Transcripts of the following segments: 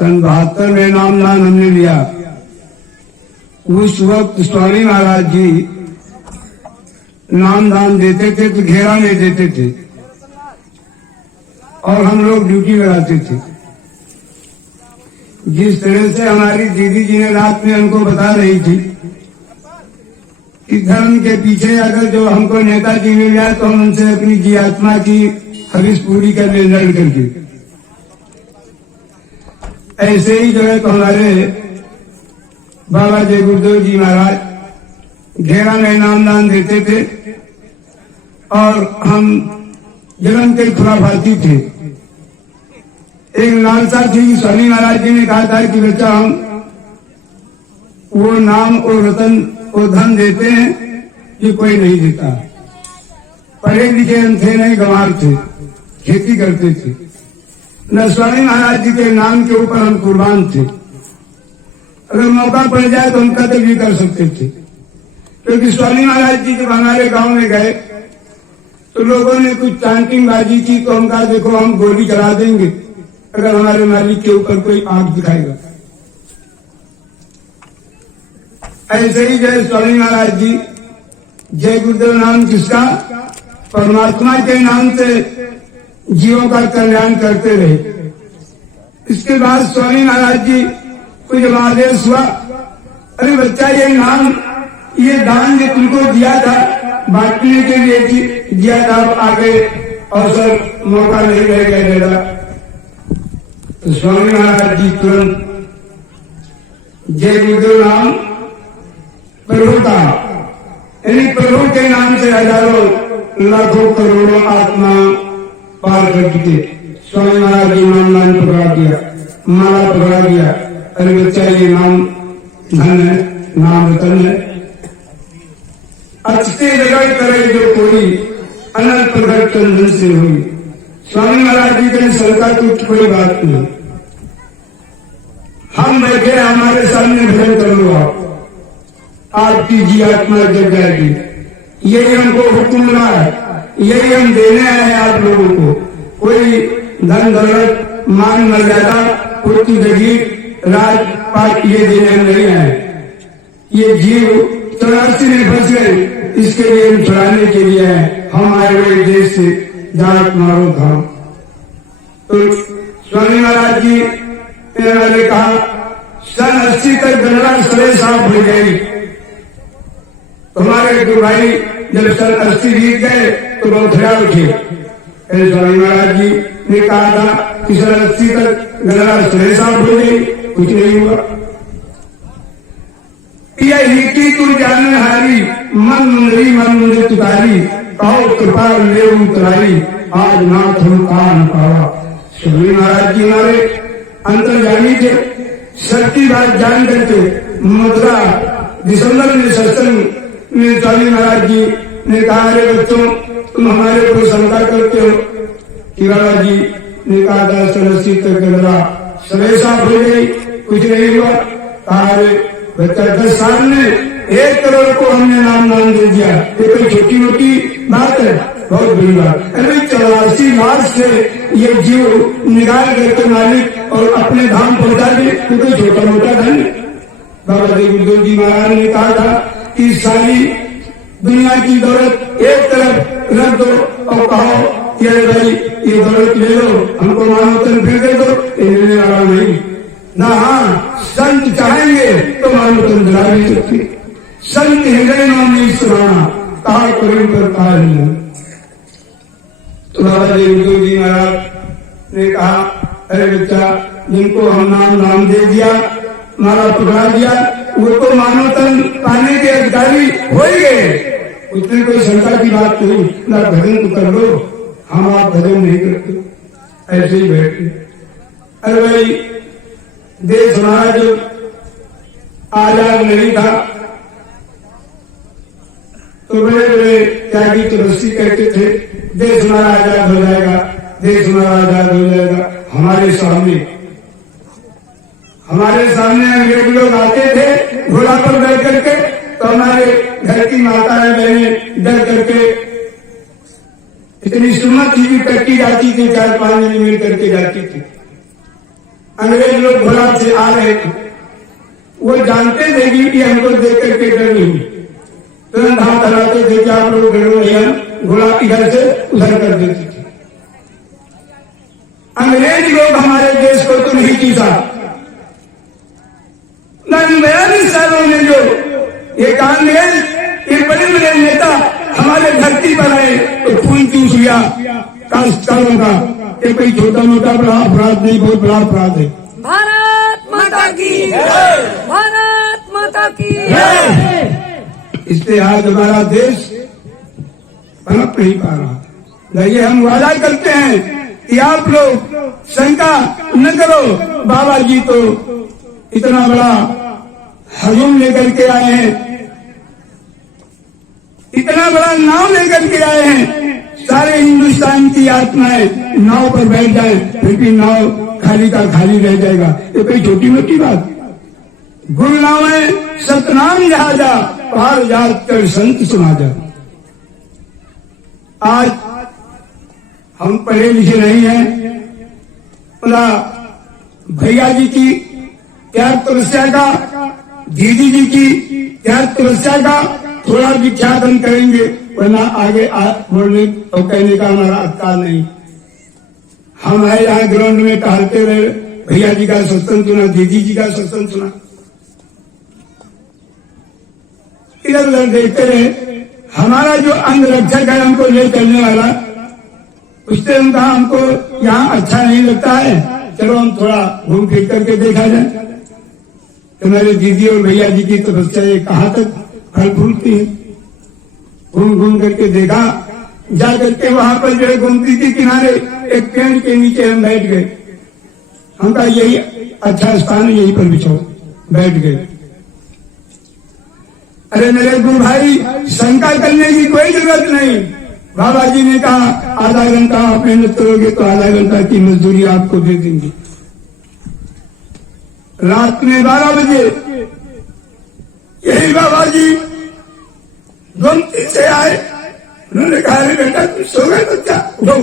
सन 72 में नामदान हमने लिया। उस वक्त स्वामी महाराज जी नामदान देते थे तो घेरा में देते थे और हम लोग ड्यूटी लगाते थे। जिस तरह से हमारी दीदी जी ने रात में हमको बता रही थी कि धर्म के पीछे अगर जो हमको नेताजी मिल जाए तो हम उनसे अपनी जीवात्मा की हविष पूरी कर ले लड़ करके। ऐसे ही जो है तो हमारे बाबा जय गुरुदेव जी महाराज घेरा में नामदान देते थे और हम जन्म के खुराफाती थे। एक लालसा थी कि स्वामी महाराज जी ने कहा था कि बच्चा हम वो नाम और रतन वो धन देते हैं कि कोई नहीं देता। पढ़े लिखे हम थे नहीं, गंवार थे, खेती करते थे। न स्वामी महाराज जी के नाम के ऊपर हम कुर्बान थे। अगर मौका पड़ जाए तो हम कत्ल भी कर सकते थे, क्योंकि स्वामी महाराज जी जब हमारे गांव में गए तो लोगों ने कुछ चांटिंग बाजी की तो हम कहा देखो हम गोली चला देंगे अगर हमारे मालिक के ऊपर कोई आंख दिखाएगा। ऐसे ही जय स्वामी महाराज जी जय गुरुदेव नाम किसका, परमात्मा के नाम से जीवों का कल्याण करते रहे। इसके बाद स्वामी महाराज जी को जब आदेश हुआ, अरे बच्चा ये नाम ये दान जो तुमको दिया था बांटने के लिए दिया था, आगे अवसर मौका नहीं रहेगा देगा। तो स्वामी महाराज जी तुरंत जय गुरुदेव नाम प्रभु का, यानी प्रभु के नाम से हजारों लाखों करोड़ों आत्मा पार कर चुके। स्वामी महाराज जी नाम पकड़ा दिया, माला पकड़ा दिया। अरे बच्चा ये नाम धन है, नाम रतन है। अच्छे जगह करे जो कोई अनंत प्रकट चंदन से हुई। स्वामी महाराज जी के शंका की कोई बात नहीं। हम बैठे हमारे सामने भजन कर लो, आपकी जीवात्मा जग जाएगी। यही हमको हुक्म मिला है, यही हम देने आए हैं आप लोगों को। कोई धन दौलत मान मर्यादा पूर्ति जगीर राजपाट ये देने नहीं आए। ये जीव 84 में फंस गए, इसके लिए हम छुड़ाने के लिए आए। हम आए हुए देश से जाट मारो था। तो स्वामी महाराज जी ने कहा सन 80 तक गंगा सरे साफ हो गई। हमारे दो भाई जब सन 80 बीत गए तो बहुत खड़ा उठे। स्वामी महाराज जी ने कहा था कि सन 80 तक गंगा सरे साफ हो गई, कुछ नहीं हुआ। यही की तू जाने हारी मन मुंदरी मन मुंदे तुकारी, कहो कृपा ले उतराई आज नाथ हम कान पावा। स्वामी महाराज जी हमारे अंतर्जामी थे, सबकी बात जान करके मथुरा दिसंबर में सत्संग में स्वामी महाराज जी ने कहा अरे बच्चों तुम हमारे को शंका करते हो कि बाबा जी ने कहा था सन 80 तक गंगा सरे साफ हो गई, कुछ नहीं हुआ। कहा अरे बच्चा 10 साल में 1 करोड़ को हमने नाम दे दिया, ये कोई छोटी मोटी बात है, बहुत बड़ी बात। अरे 84 लाख से ये जीव निकाल करके मालिक और अपने धाम पहुंचा दे, तो कोई छोटा मोटा धन। बाबा जय गुरुदेव जी महाराज ने कहा था कि सारी दुनिया की दौलत एक तरफ रख दो और कहो ये भाई ये दौलत ले लो, हमको मानवतन फिर दे दो, ये लेने वाला नहीं ना। हाँ संत चाहेंगे तो मानवतन दिला नहीं सकते। संत हृदय नाम नहीं सुनाना, कहा करें पर कहा नहीं। तो बाबा जय गुरुदेव जी महाराज ने कहा अरे बच्चा जिनको हम नाम दे दिया, माला पकड़ा दिया, वो तो मानवतन पाने के अधिकारी हो ही गए, उसमें कोई शंका की बात नहीं। ना भजन तो कर लो, हम आप भजन नहीं करते, ऐसे ही बैठे। अरे भाई देश हमारा जो आजाद नहीं था तो बड़े बड़े त्यागी तपस्वी कहते थे देश हमारा आजाद हो जाएगा, देश हमारा आजाद हो जाएगा। हमारे सामने अंग्रेज लोग आते थे घोड़ा पर बैठ करके, तो हमारे घर की माताएं बहनें डर करके इतनी सुन्नत ही कटती जाती थी, 4-5 दिन मिल करके जाती थी। अंग्रेज लोग घोड़ा से आ रहे थे, वो जानते थे कि हमको देख करके डर नहीं, तुरंत हाथ हलाते थे कि आप लोग डरो नहीं, हम घोड़ा इधर से उधर कर देते थे। अंग्रेज लोग हमारे देश को तो नहीं जीता। 42 सालों में जो एक अंग्रेज, एक बड़े बड़े नेता हमारे धरती पर आए तो खून चूस लिया काश्तकारों का। ये कोई छोटा मोटा बड़ा अपराध नहीं, बहुत बड़ा अपराध है। भारत माता की, भारत माता की। इसलिए आज हमारा देश पनप नहीं पा रहा। ये हम वादा करते हैं कि आप लोग शंका न करो, बाबा जी तो इतना बड़ा हजूम लेकर के आए हैं, इतना बड़ा नाव लेकर के आए हैं, सारे हिंदुस्तान की आत्माएं नाव पर बैठ जाए फिर भी नाव खाली का खाली रह जाएगा। ये कोई छोटी मोटी बात? गुरु नामे सतनाम जहाजा, पार जात कर संत समाजा। आज हम पढ़े लिखे नहीं हैं, बोला भैया जी की त्याग तपस्या का, दीदी जी की त्याग तपस्या का थोड़ा विख्यात हम करेंगे, वरना आगे बोलने और कहने का हमारा अधिकार नहीं। हम आए यहाँ ग्राउंड में टहलते रहे, भैया जी का सत्संग सुना, दीदी जी का सत्संग सुना, इधर उधर देखते रहे। हमारा जो अंग रक्षक है, हमको ले चलने वाला, उससे हम कहा हमको यहाँ अच्छा नहीं लगता है, चलो हम थोड़ा घूम फिर करके देखा जाए। तो मेरे दीदी और भैया जी की तपस्या ये कहाँ तक फल फूलती है। घूम घूम करके देखा, जा करके वहां पर जो गोमती के किनारे एक पेड़ के नीचे हम बैठ गए। हम कहा यही अच्छा स्थान है, यहीं पर बिछो, बैठ गए। अरे मेरे गुरु भाई, शंका करने की कोई जरूरत नहीं। बाबा जी ने कहा आधा घंटा आप मेहनत करोगे तो आधा घंटा की मजदूरी आपको दे देंगे। रात में 12 बजे यही बाबा जी गोमती से आए, उन्होंने कहा अरे बेटा तुम सो गए बच्चा, उठो।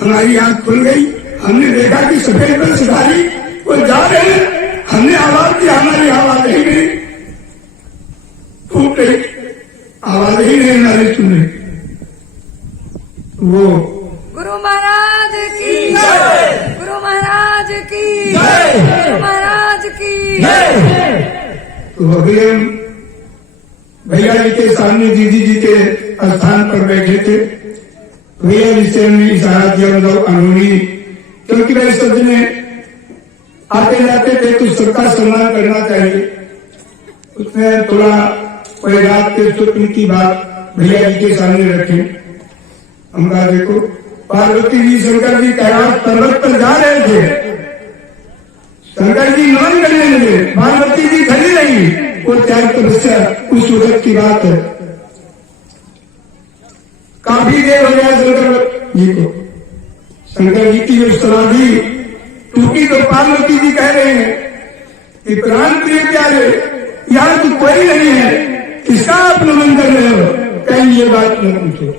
हमारी आंख खुल गई, हमने देखा कि सफेद बस गाड़ी वो जा रहे हैं, हमने आवाज दी, हमारी आवाज ही नहीं फूट रही, आवाज ही नहीं हमारी सुन रही। वो गुरु महाराज की जय, गुरु महाराज की जय, गुरु महाराज की जय। तो अगले भैया जी के सामने दीदी जी के स्थान पर बैठे थे। भैया जी से हमने इशारा दिया, मतलब अनहोनी, क्योंकि वह शब्द में आते जाते थे तो सबका सम्मान करना चाहिए। उसने थोड़ा कोई रात के स्वप्न की बात भैया जी के सामने रखी। हम कहा देखो पार्वती जी शंकर जी कैलाश पर्वत पर जा रहे थे, शंकर जी नमन करने लगे, पार्वती जी खड़ी रही। वो त्याग तपस्या उस वक्त की बात है। काफी देर हो गया शंकर जी को, शंकर जी की जो समाधि टूटी तो पार्वती जी कह रहे हैं कि प्राण प्रिय प्यारे, यहाँ तो कोई नहीं है, किसका आप नमन कर रहे हो? कहीं ये बात न पूछो,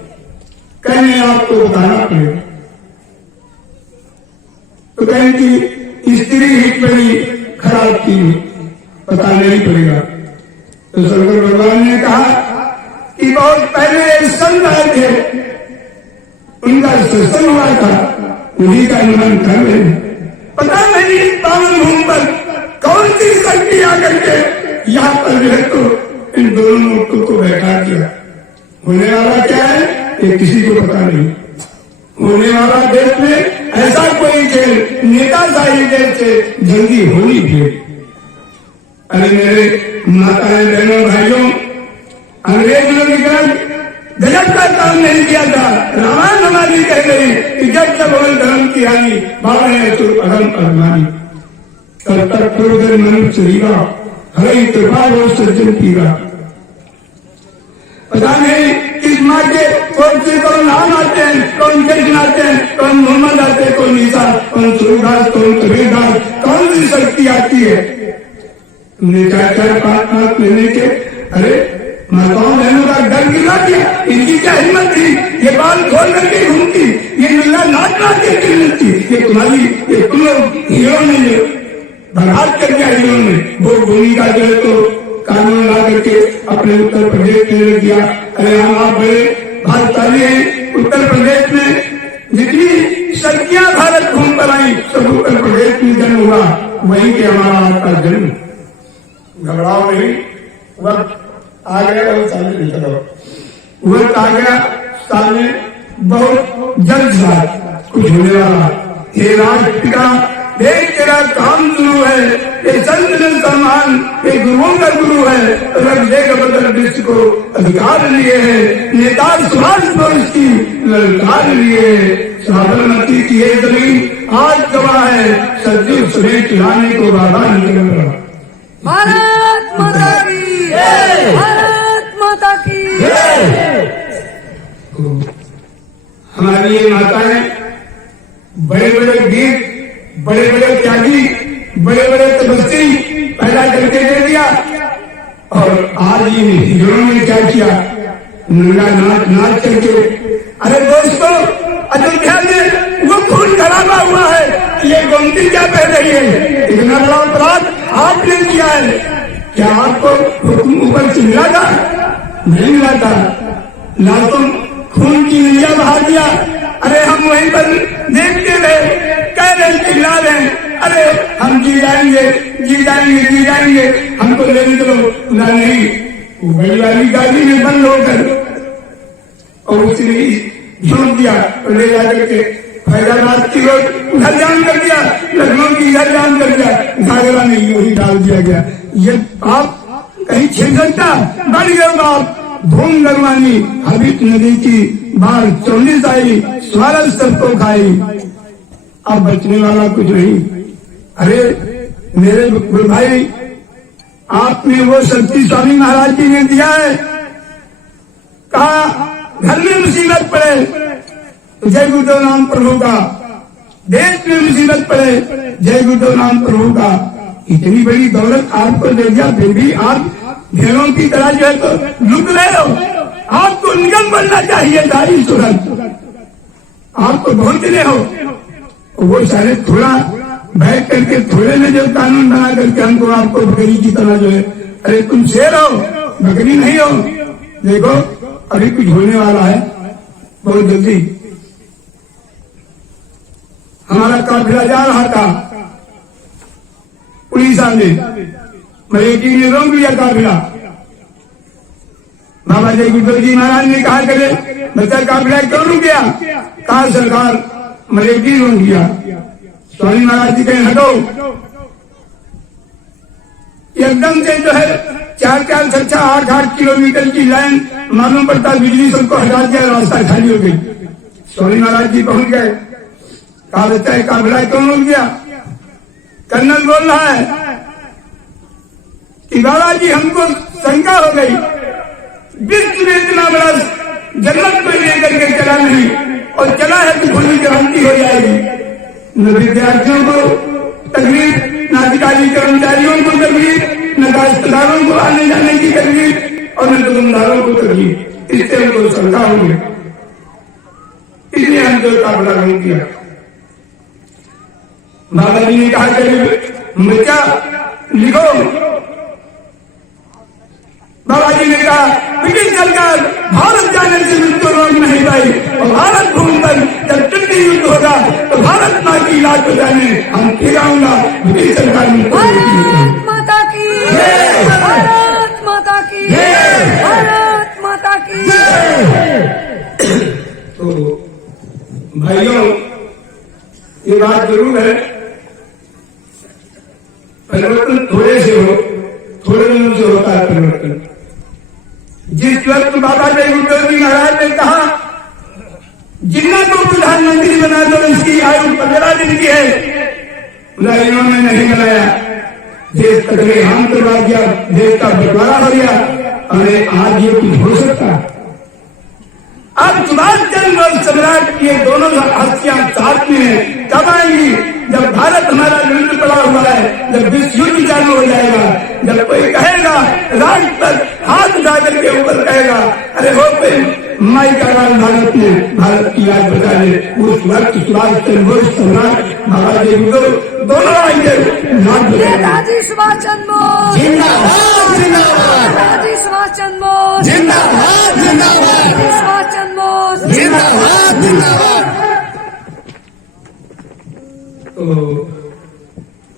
कहीं आपको बताना पड़ेगा। तो कहीं की स्त्री ही बड़ी खराब की, बताना ही पड़ेगा। तो शंकर भगवान ने कहा कि बहुत पहले एक संत आए थे, उनका सत्संग हुआ था, उन्हीं का नमन कर रहे हैं। पता नहीं पावन भूमि पर कौन सी शक्ति आकर के यहाँ पर जो है तो इन दोनों मूर्तों को बैठा दिया। होने वाला क्या है ये किसी को पता नहीं। होने वाला देश में ऐसा कोई खेल नेताशाही जैसे जल्दी होनी भी। अरे मेरे माताएं बहनों भाइयों, अंग्रेज लोग गजब का काम नहीं किया था। रामायण हमारी कह गई कि जब जब हो धर्म की हानि बाबा तो अधम अभिमानी, तब तक पूर्व मनुष्य रीवा हरे कृपा वो सज्जन पीवा। पता नहीं किस माँ के कौन से कौन नाम आते हैं, कौन कृष्ण आते हैं, कौन मोहम्मद आते हैं, कौन ईसा, कौन सूरदास, कौन कबीरदास, कौन सी शक्ति आती है। तुमने 4-4 5-5 महीने के, अरे माताओं बहनों का डर गिरा दिया। इनकी क्या हिम्मत थी, ये बाल खोल करके घूमती, ये मिल्ला नाच नाच के मिलती, ये तुम्हारी ये तुम लोग हीरो ने बर्बाद कर दिया। हीरो ने वो भूमिका जो है तो कानून ला करके अपने उत्तर प्रदेश में रख दिया। अरे हम आप बड़े भाग्यशाली हैं, उत्तर प्रदेश में जितनी सखियां भारत घूम कर आई सब उत्तर प्रदेश में जन्म हुआ, वहीं के हमारा आपका जन्म। घबराओ नहीं, वक्त आ गया, वो सामने नहीं चलो, वक्त आ गया सामने, बहुत जल्द साथ कुछ होने वाला। हे राष्ट्रपिता, देख तेरा काम शुरू है, ये संत ने सम्मान, ये गुरुओं का गुरु है, रख देगा बदल विश्व को अधिकार लिए है, नेता सुभाष बोस की ललकार लिए है, साबरमती की ये जमीन आज गवाह है, सचिव सुरेश लाने को बाबा निकल रहा। भारत माता की जय, भारत माता की जय। हमारी ये माताएं बड़े बड़े वीर, बड़े बड़े त्यागी, बड़े बड़े तपस्वी पैदा करके दे दिया, और आज इन हीरों ने क्या किया, नंगा नाच नाच करके। अरे दोस्तों, अयोध्या में वो खून खराबा हुआ है, ये गोमती क्या कह रही है, इतना बड़ा अपराध आपने किया है, क्या आपको हुक्म ऊपर से मिला था? नहीं मिला था, लाखों खून की नदियां बहा दिया। अरे हम वहीं पर देखते रहे, कह रहे चिल्ला रहे, अरे हम जी जाएंगे जी जाएंगे जी जाएंगे, हमको लेने दो ना, नहीं, वो बड़ी वाली गाड़ी में बंद होकर और उसने झोंक दिया और ले जाकर के फैजाबाद की रोड उधर जाम कर दिया, लखनऊ की इधर जाम कर दिया, घाघरा नहीं वही डाल दिया गया। ये आप कहीं छिड़ सकता, बढ़ गए बाप। धूम लगवानी हबीब नदी की बाढ़ 40 आई, स्वारस सबको खाई, अब बचने वाला कुछ नहीं। अरे मेरे गुरु भाई, आपने वो शक्ति स्वामी महाराज जी ने दिया है, कहा घर में मुसीबत पड़े तो जय गुरुदेव नाम प्रभु का, देश में मुसीबत पड़े जय गुरुदेव नाम प्रभु का। इतनी बड़ी दौलत आपको दे दिया, फिर भी आप भेड़ों की तरह जो है तो लुट रहे हो। आपको निगम बनना चाहिए था, तुरंत आपको पहुंचने हो। वो शायद थोड़ा बैठ करके थोड़े में जो कानून बना करके हमको आपको बकरी की तरह जो है, अरे तुम शेर हो बकरी नहीं हो। देखो अभी कुछ होने वाला है बहुत जल्दी। हमारा काफिला जा रहा था उड़ीसा में, मरेठी ने रोक लिया काफिला। बाबा जय गुरुदेव जी महाराज ने कहा करे बच्चा काफिला क्यों रुक गया, कहा सरकार मरेठी रोक दिया। स्वामी महाराज जी कहें हटो, एकदम से जो है 4-4, 6-6, 8-8 किलोमीटर की लाइन मालूम पड़ता बिजली सबको हटा दिया, रास्ता खाली हो गई। स्वामी महाराज जी पहुंच गए, कहा बच्चा काफिला क्यों रुक गया। कर्नल बोल रहा है कि बाबा जी हमको शंका हो गई, विश्व में इतना बड़ा जन्नत को लेकर के चला नहीं, और चला है तो खुली क्रांति हो जाएगी। न विद्यार्थियों को तकलीफ, न अधिकारी कर्मचारियों को तकलीफ, न काश्तकारों को आने जाने की तकलीफ, और न दुकानदारों को तकलीफ। इससे हमको शंका हो गई, इसलिए हमको काफिला रोक दिया। बाबा जी ने कहा कि बच्चा लिखो। बाबा जी ने कहा ब्रिटिश सरकार भारत जाने से मुझको रोक नहीं पाई, और भारत भूमि पर जब टिड्डी युद्ध होगा तो भारत माँ की इलाज बचाने हम फिर आऊंगा। ब्रिटिश सरकार में भारत माता की जय, भारत माता की जय, भारत माता की जय। तो भाइयों ये बात जरूर है, परिवर्तन थोड़े से हो, थोड़े दिनों से होता है परिवर्तन। जिस वक्त बाबा जय गुरुदेव जी महाराज ने कहा जिन्ना को प्रधानमंत्री बना दो, इसकी आयु 15 दिन की है, इन्होंने नहीं बनाया। देश तकले हम करवा दिया, देश का बंटवारा हो गया। अरे आज ये कुछ हो सकता है। अब सुभाष चंद्र और सम्राट ये दोनों हस्तियां साथ में हैं। कब आएंगी? जब भारत हमारा विरुद्ध पड़ा हुआ है, जब विश्व युद्ध चालू हो जाएगा, जब कोई कहेगा राष्ट्र पर हाथ उठा करके हमारी कारवाल भारत में भारत की याद बचाने उस वक्त सुभाष चंद्र बोस सम्राट महाराज दोनों आएंगे नेताजी सुभाष चंद्र बोस जिंदाबाद जिंदाबाद नेताजी सुभाष चंद्र बोस जिंदाबाद जिंदाबाद नेताजी सुभाष चंद्र बोस जिंदाबाद जिंदाबाद। तो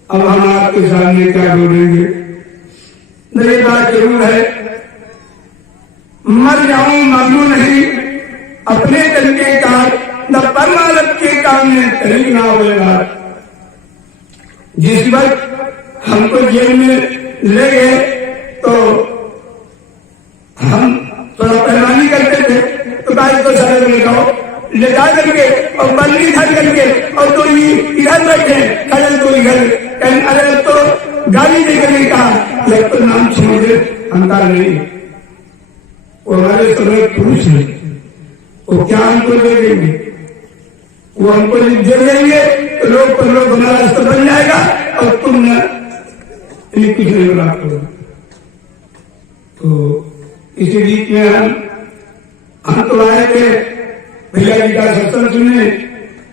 अब हम आपके सामने क्या बोलेंगे? मेरी बात जरूर है, मर जाऊं मालूम नहीं अपने दिल के काम न परमानंद के काम में कहीं ना होगा। जिस वक्त हमको जेल में ले गए तो हम थोड़ा पहलवानी करते थे, तो गाय को सड़क में ले जा करके और बल्ली धर करके और तो इधर बैठे खड़े तो इधर कहीं, अरे तो गाली देकर कहा यह तो नाम छोड़ अंतर नहीं, वो हमारे समय पुरुष है, वो क्या हमको दे देंगे? वो हमको दे देंगे तो लोग पर लोग हमारा रास्ता बन जाएगा और तुम न कुछ नहीं बना पाओगे। तो इसी बीच में हम तो आए थे, भैया जी का सत्संग सुने,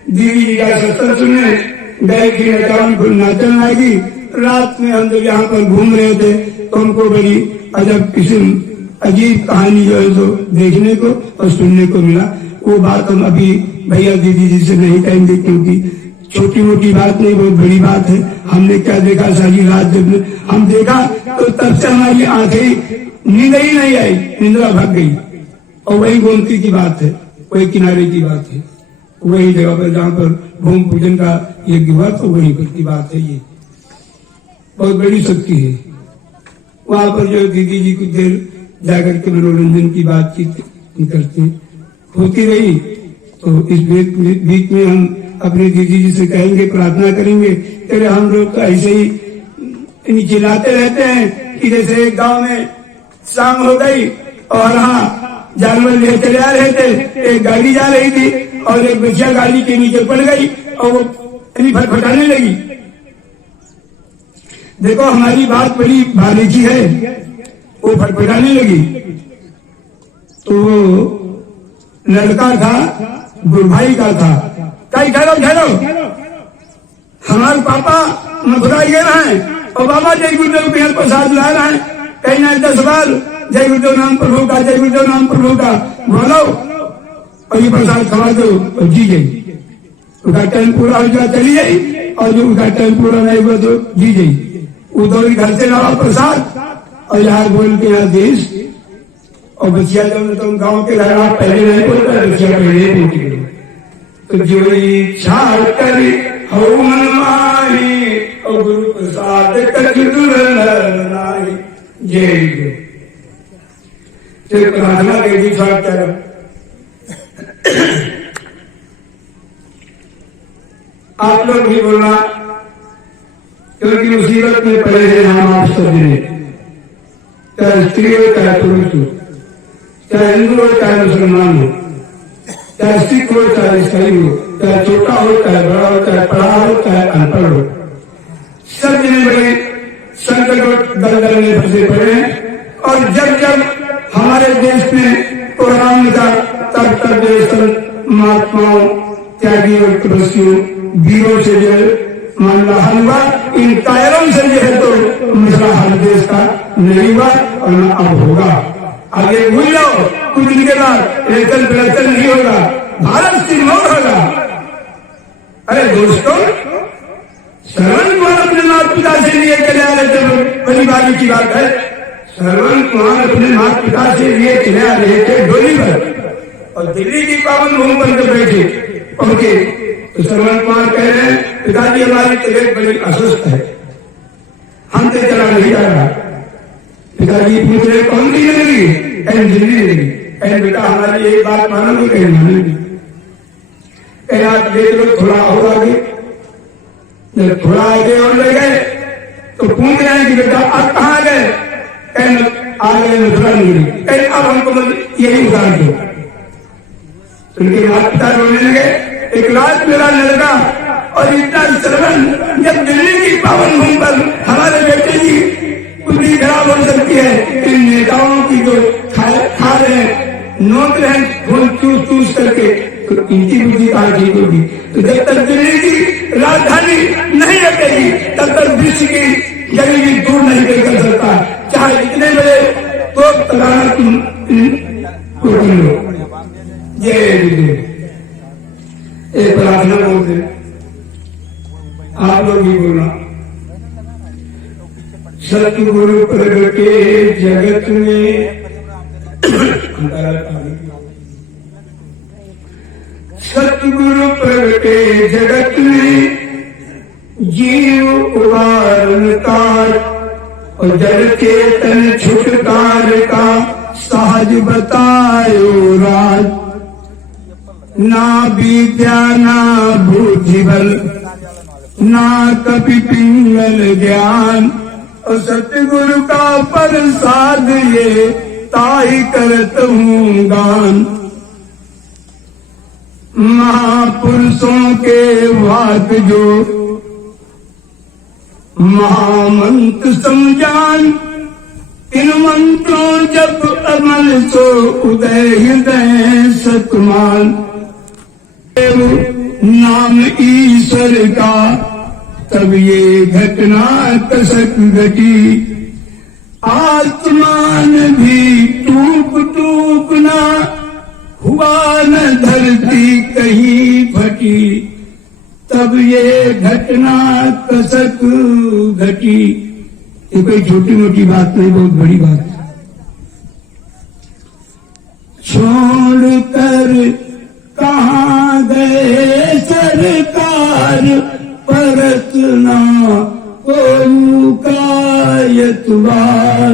दीदी जी का सत्संग सुने, गए थी नाचन आएगी। रात में हम जब यहाँ पर घूम रहे थे तो हमको बड़ी अजब किस्म अजीब कहानी जो है तो देखने को और सुनने को मिला। वो बात हम अभी भैया दीदी जी से नहीं कहेंगे, क्योंकि छोटी मोटी बात नहीं, बहुत बड़ी बात है। हमने क्या देखा सारी रात, जब हम देखा तो तब से हमारी आंखें नींद ही नहीं आई, निंद्रा भाग गई। और वही गोमती की बात है, वही किनारे की बात है, वही जगह पर जहाँ पर भूमि पूजन का यज्ञ हुआ तो वही पर की बात है। ये बहुत बड़ी शक्ति है। वहां पर जो दीदी जी कुछ देर जाकर के मनोरंजन की बातचीत करते होती रही। तो इस बीच में हम अपनी दीदी जी से कहेंगे, प्रार्थना करेंगे, तेरे हम लोग तो ऐसे ही चिल्लाते रहते हैं कि जैसे एक गांव में शाम हो गई और हाँ जानवर ले चले आ रहे थे, एक गाड़ी जा रही थी और एक बच्चिया गाड़ी के नीचे पड़ गई और वो फटफटाने लगी। देखो हमारी बात बड़ी बारीकी है, वो फटफटाने लगी तो वो लड़का था, गुरभाई का था। कहीं ठहरो हमारे पापा मथुरा गए हैं और बाबा जय गुरुदेव के प्रसाद ला रहे हैं, कहीं ना 10 बार जय गुरुदेव नाम प्रभु का, जय गुरुदेव नाम प्रभु का बोलो और ये प्रसाद खवा दो और जी गई। उसका टाइम पूरा हो जाए चली गई, और जो उसका टाइम पूरा नहीं हुआ तो जी गई। उधर घर से लावा प्रसाद और यहाँ बोल के यहाँ देश और बच्चिया जब तुम गाँव के घर आप पहले नहीं बोलता, बच्चिया पहले पूछ गई। तो जो इच्छा करी हो मनमाही और गुरु प्रसाद कछु दुर्लभ जय प्रार्थना के जी साहब क्या आप लोग भी बोलना, क्योंकि मुसीबत में पड़े हैं हम आप सब ने, चाहे स्त्री हो चाहे पुरुष हो, चाहे हिंदू हो चाहे मुसलमान हो, चाहे सिख हो चाहे ईसाई हो, चाहे छोटा हो चाहे बड़ा हो, चाहे पढ़ा हो चाहे अनपढ़ हो, सब जने बड़े संकट और दलदल में फंसे पड़े हैं। और जब जब हमारे देश में कोरोना का तब देश महात्माओं, त्यागी और तपस्वियों, वीरों से जो मामला हल हुआ, इन कायरों से जो है तो मसला हर देश का नहीं हुआ और न अब होगा। आगे भूल जाओ, कुछ दिन के बाद रेतन प्रयत्न नहीं होगा, भारत सिंह होगा। अरे दोस्तों, श्रवण कुमार अपने माता पिता से लिए चले आ रहे थे, बड़ी बारी की बात है। श्रवण कुमार अपने माता पिता से लिए चले आ रहे थे डोली पर और दिल्ली की पावन भूमि पर जब बैठे पहुंचे तो श्रवण कुमार कह रहे हैं, पिताजी हमारी तबीयत बड़ी अस्वस्थ है, हमसे चला नहीं जा रहा। पिताजी पूछ रहे कौन सी लगी? दिल्ली लगी। कहीं बेटा हमारी एक बात मानोगे? कहीं मानेगी। कहीं आप देख लो थोड़ा और आगे, जब थोड़ा आगे और ले गए तो पूछ रहे हैं कि बेटा अब कहाँ गए? कहीं आ गए मथुरा नहीं, कहीं अब हमको यही उतार दो। उनके माता पिता रोने लगे, एक लाख मेरा लड़का और इतना श्रवण जब दिल्ली की पावन भूमि पर हमारे बेटे की बुद्धि खराब हो सकती है, इन नेताओं की जो खा रहे हैं, नोट रहे, खून इनकी बुद्धि कहाँ ठीक होगी। तो जब तक दिल्ली की राजधानी नहीं रखेगी तब तक विश्व की गरीबी दूर नहीं कर सकता, चाहे इतने बड़े तो तराना तुम कर लो। ये प्रार्थना बोलते आप लोग भी बोलना। सतगुरु प्रगटे जगत में सतगुरु प्रगटे जगत में जीव उबारनकार और जड़ चेतन छुटकार का सहज बतायो राज। ना विद्या ना बुद्धि बल ना कपि पिंगल ज्ञान और सतगुरु का प्रसाद ये ताई करत हूँ गान। महापुरुषों के वाक जो महामंत्र समझान, इन मंत्रों जब अमल सो उदय हृदय सतमान। नाम ईश्वर का तब ये घटना कसक घटी, आसमान भी टूक टूक ना हुआ न धरती कहीं फटी, तब ये घटना कसक घटी। ये कोई छोटी मोटी बात नहीं, बहुत बड़ी बात है। छोड़कर कहाँ गए सरकार, परतना को का यतवार।